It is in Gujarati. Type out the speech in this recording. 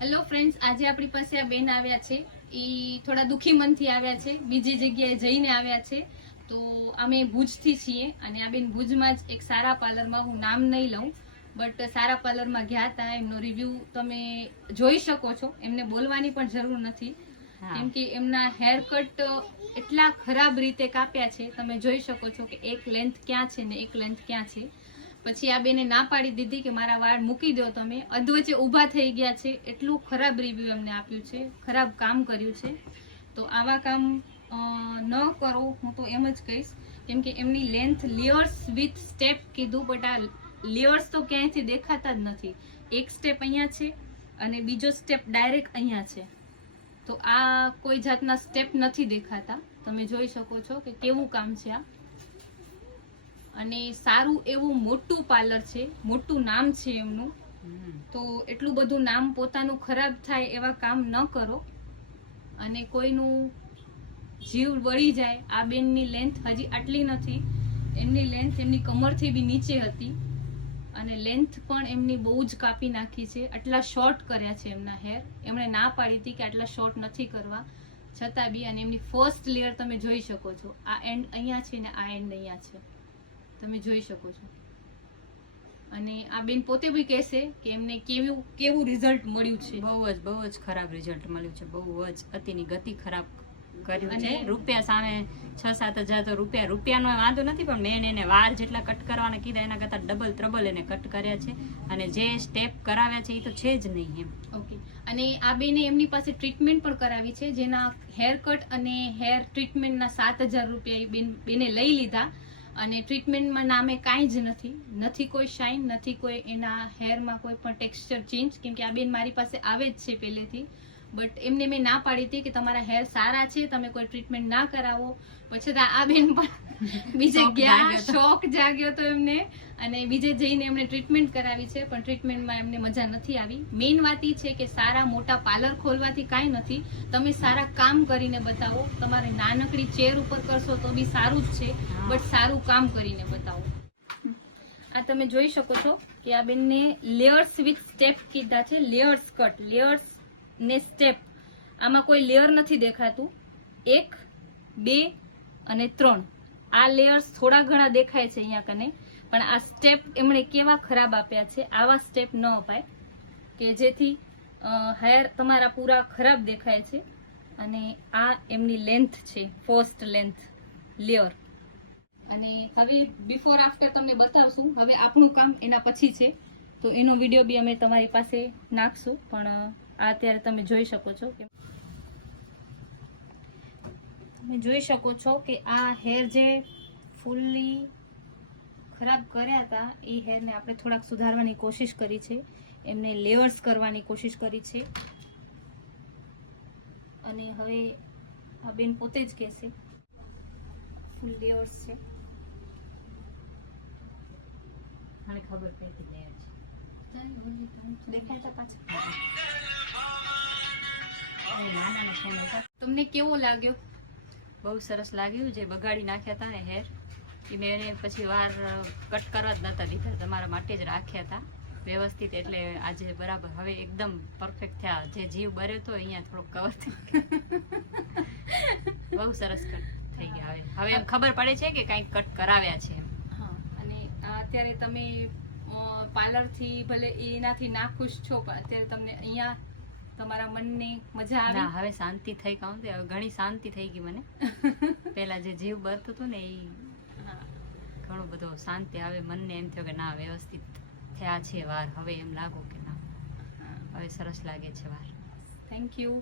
હેલો ફ્રેન્ડ્સ, આજે આપણી પાસે આ બેન આવ્યા છે. એ થોડા દુખી મનથી આવ્યા છે, બીજી જગ્યાએ જઈને આવ્યા છે. તો અમે ભુજથી છીએ અને આ બેન ભુજમાં જ એક સારા પાર્લરમાં, હું નામ નહીં લઉં, બટ સારા પાર્લરમાં ગયા હતા. એમનો રિવ્યૂ તમે જોઈ શકો છો, એમને બોલવાની પણ જરૂર નથી, કેમ કે એમના હેર કટ એટલા ખરાબ રીતે કાપ્યા છે. તમે જોઈ શકો છો કે એક લેન્થ ક્યાં છે ને એક લેન્થ ક્યાં છે. પછી આ બેને ના પાડી દીધી કે મારા વાળ મૂકી દો તમે, અધવચ્ચે ઊભા થઈ ગયા છે. એટલું ખરાબ રિવ્યુ એમને આપ્યું છે, ખરાબ કામ કર્યું છે. તો આવા કામ ન કરો, હું તો એમ જ કહીશ, કેમ કે એમની લેન્થ લેયર્સ વિથ સ્ટેપ કીધું, બટ આ લેયર્સ તો ક્યાંયથી દેખાતા જ નથી. એક સ્ટેપ અહીંયા છે અને બીજો સ્ટેપ ડાયરેક્ટ અહીંયા છે. તો આ કોઈ જાતના સ્ટેપ નથી દેખાતા. તમે જોઈ શકો છો કે કેવું કામ છે આ. અને સારું એવું મોટું પાર્લર છે, મોટું નામ છે એમનું. તો એટલું બધું નામ પોતાનું ખરાબ થાય એવા કામ ન કરો અને કોઈનું જીવ વળી જાય. આ બેનની લેન્થ હજી આટલી નથી, એમની લેન્થ એમની કમરથી બી નીચે હતી અને લેન્થ પણ એમની બહુ જ કાપી નાખી છે. આટલા શોર્ટ કર્યા છે એમના હેર. એમણે ના પાડી હતી કે આટલા શોર્ટ નથી કરવા, છતાં બી. અને એમની ફર્સ્ટ લેયર તમે જોઈ શકો છો, આ એન્ડ અહીંયા છે ને આ એન્ડ અહીંયા છે, તમે જોઈ શકો છો. અને આ બેન પોતે બી કહેશે કે એમને કેવું રિઝલ્ટ મળ્યું છે. બહુ જ ખરાબ રિઝલ્ટ મળ્યું છે. બહુ જ અતિની ગતિ ખરાબ કર્યું છે. રૂપિયા સામે 6-7 હજાર તો રૂપિયાનો વાંધો નથી, પણ મેન એને વાર જેટલા કટ કરવાના કીધા એના કરતા ડબલ ત્રબલ એને કટ કર્યા છે. અને જે સ્ટેપ કરાવ્યા છે એ તો છે જ નહીં એમ. ઓકે. અને આ બેને એમની પાસે ટ્રીટમેન્ટ પણ કરાવી છે, જેના હેર કટ અને હેર ટ્રીટમેન્ટના 7,000 રૂપિયા બેને લઈ લીધા. અને ટ્રીટમેન્ટમાં નામે કાંઈ જ નથી કોઈ શાઇન, નથી કોઈ એના હેરમાં કોઈ પણ ટેક્સચર ચેન્જ. કેમ કે આ બેન મારી પાસે આવે જ છે પહેલેથી, બટ એમને મેં ના પાડી હતી કે તમારા હેર સારા છે, તમે કોઈ ટ્રીટમેન્ટ ના કરાવો. પછી આ બેન પણ બીજે ગયા, શોખ જાગ્યો તો એમને, અને બીજે જઈને એમને ટ્રીટમેન્ટ કરાવી છે, પણ ટ્રીટમેન્ટમાં એમને મજા નથી આવી. મેઇન વાત એ છે કે સારા મોટા પાર્લર ખોલવાથી કાંઈ નથી, તમે સારા કામ કરીને બતાવો. તમારે નાનકડી ચેર ઉપર કરશો તો બી સારું જ છે, બટ સારું કામ કરીને બતાવો. આ તમે જોઈ શકો છો કે આ બેનને લેયર્સ વિથ સ્ટેપ કીધા છે. લેયર્સ કટ, લેયર્સ ને સ્ટેપ, આમાં કોઈ લેયર નથી દેખાતું. 1, 2 અને 3 આ લેયર્સ થોડા ઘણા દેખાય છે અહીંયા કને, પણ આ સ્ટેપ એમણે કેવા ખરાબ આપ્યા છે. આવા સ્ટેપ ન અપાય કે જેથી હેર તમારા પૂરા ખરાબ દેખાય છે. અને આ એમની લેન્થ છે, ફર્સ્ટ લેન્થ લેયર. અને હવે બિફોર આફ્ટર તમને બતાવશું. હવે આપણું કામ એના પછી છે, તો એનો વિડીયો બી અમે તમારી પાસે નાખશું. પણ આ અત્યારે તમે જોઈ શકો છો કે આ હેર જે ફૂલ્લી ખરાબ કર્યા હતા એ હેરને આપણે થોડાક સુધારવાની કોશિશ કરી છે. એમને લેયર્સ કરવાની કોશિશ કરી છે. અને હવે આ બેન પોતે જ કહેશે ફૂલ લેયર્સ છે. મને ખબર પડી કે લેયર છે. દેખાય તો પાછળ. તમને કેવો લાગ્યો? બહુ સરસ લાગ્યું. જે બગાડી નાખ્યા હતા ને હેર, એ મેં એને પછી વાર કટ કરવા જ નતા દીધા, તમારા માટે જ રાખ્યા હતા વ્યવસ્થિત. એટલે આજે બરાબર હવે એકદમ પરફેક્ટ થયા. જે જીવ બર્યો હતો અહીંયા થોડોક કવર થઈ બહુ સરસ કટ થઈ ગયા. હવે એમ ખબર પડે છે કે કંઈક કટ કરાવ્યા છે. હા. અને અત્યારે તમે પાર્લરથી ભલે એનાથી ના ખુશ છો, પણ અત્યારે તમને અહીંયા તમારા મનને મજા આવી? ના, હવે શાંતિ થઈ. કહું તો હવે ઘણી શાંતિ થઈ ગઈ મને. પેલા જે જીવ બરતું હતું ને એ ઘણું બધો શાંતિ આવે મનને. એમ થયું કે ના વ્યવસ્થિત થયા છે વાર. હવે એમ લાગુ કે ના હવે સરસ લાગે છે વાર. Thank you.